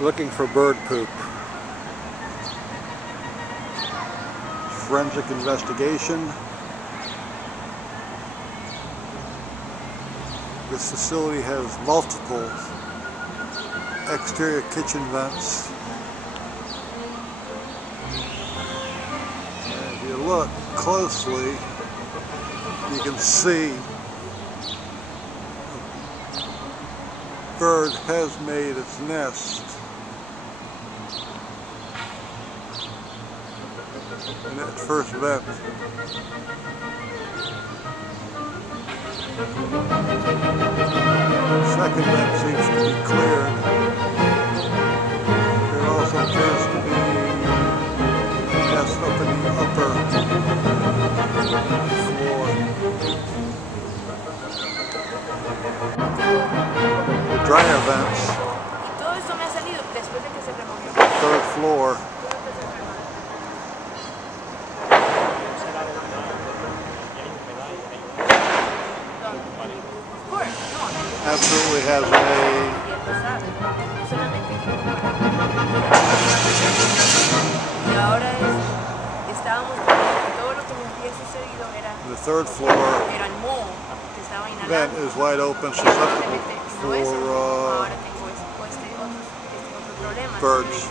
Looking for bird poop. Forensic investigation. This facility has multiple exterior kitchen vents. And if you look closely, you can see a bird has made its nest in that first vent. The second vent seems to be cleared. There also appears to be a nest up in the upper floor. Dryer vents. Third floor. Absolutely has the third floor vent is wide open, susceptible for birds.